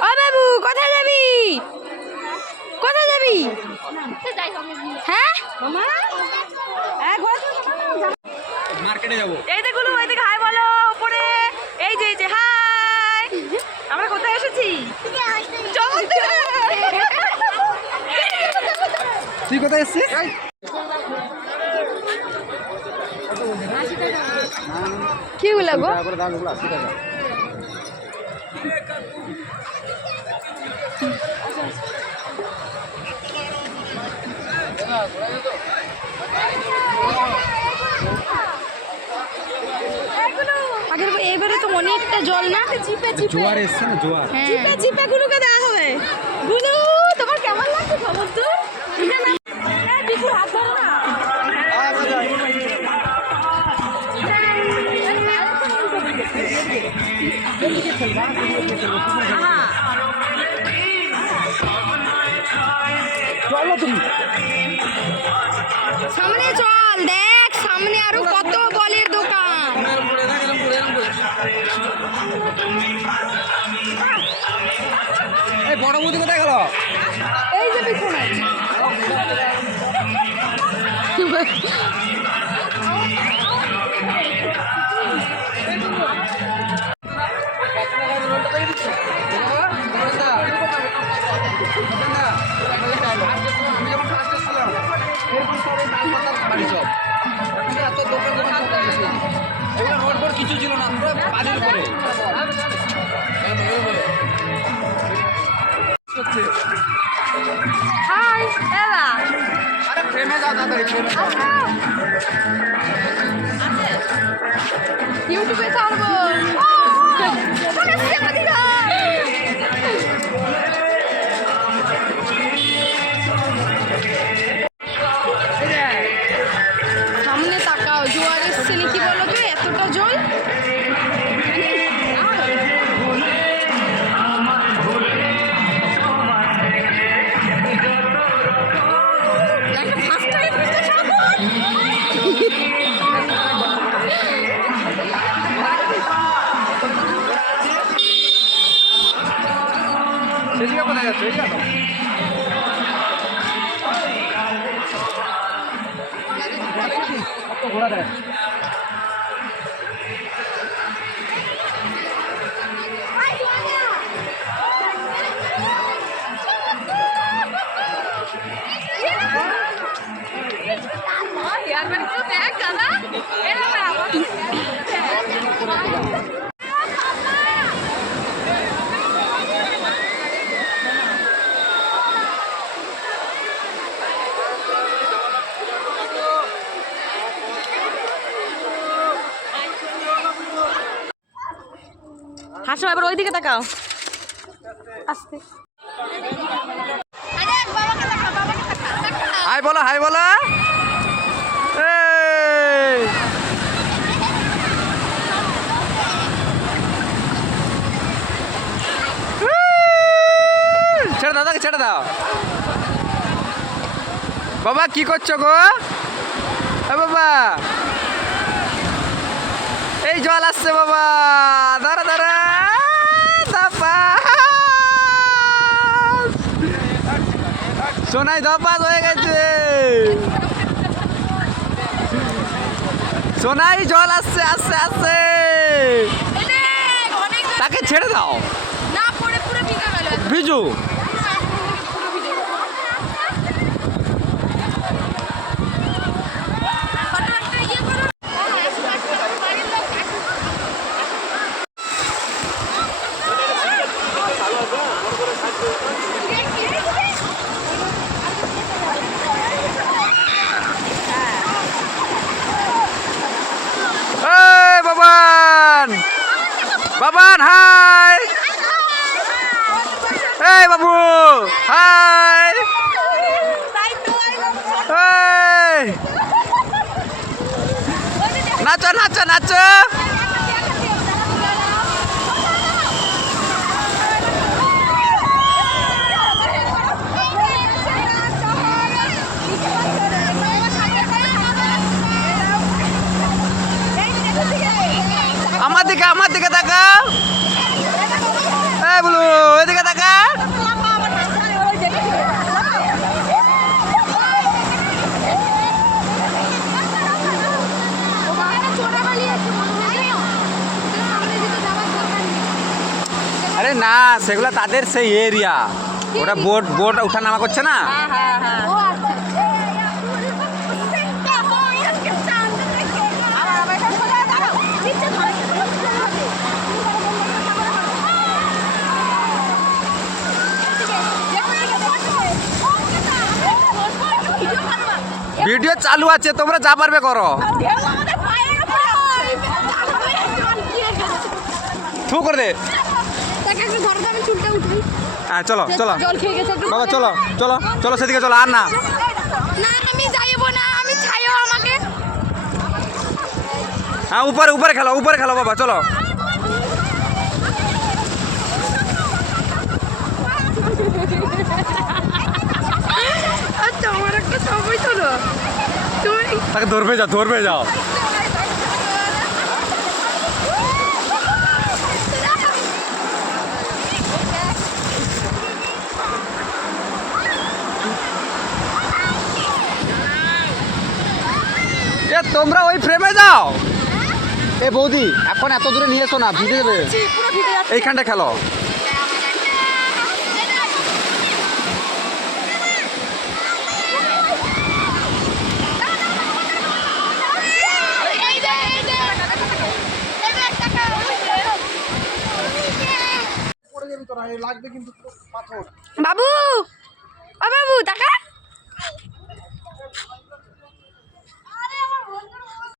ও বাবু কোথায় যাবি কোথায় যাবি হ্যাঁ মার্কেটে যাব এই দেখুন ওই দিকে হাই বলো উপরে এই যে এই যে হাই আমরা কোথায় এসেছি তুই কোথায় এসছিস কি হলো গো আগের এবারে তো অনেকটা জল না। চিপে জোয়ার এসছে না জোয়ার। জিপে জিপে গুলোকে দেওয়া হবে। গুলো! চলো তুমি সামনে চল দেখ সামনে আরও কত বলের দোকান। এই বড় মুদি কোথায় গেল? এই যে পিছনে। হাই এলা আরে ট্রেনে যাও তাড়াতাড়ি ইউটিউবে ছাড়বো। সামনে তাকাও। জোয়ার এসছে নাকি বলো তো? এতটা জল ঘোড়া দেয় হাসো এবার ওইদিকে তাকাও। আস্তে। হাই বলো হাই বলো। ছেড়ে দাও তাকে, ছেড়ে দাও। বাবা, কি করছ গো? বাবা। এই জল আসছে বাবা। দাঁড়া দাঁড়া। সোনাই ধপাস হয়ে গেছে। সোনাই জল আসছে আসছে আসছে। তাকে ছেড়ে দাও। না পড়ে পুরো ভিজে গেল বিজু এই বাবান বাবান হাই এই বাবু হাই নাচো নাচো নাচো আমার দিকে আমার দিকে তাকাও এই বলু আরে না সেগুলো তাদের সেই এরিয়া ওটা বোট বোট ওঠা নামা করছে না? হ্যাঁ হ্যাঁ হ্যাঁ। ভিডিও চালু আছে তোমরা যা পারবে করো। থু করে দে। হ্যাঁ চলো চলো। বাবা চলো চলো চলো সেদিকে চলো আর না। হ্যাঁ উপরে উপরে খেলো উপরে খেলো বাবা চলো। আচ্ছা তাকে ধরবে যাও ধরবে যাও এ তোমরা ওই ফ্রেমে যাও। এ বৌদি এখন এত দূরে নিয়ে এসো না ভিজে যাচ্ছে এইখানটা খেলো। বাবু ও বাবু টাকা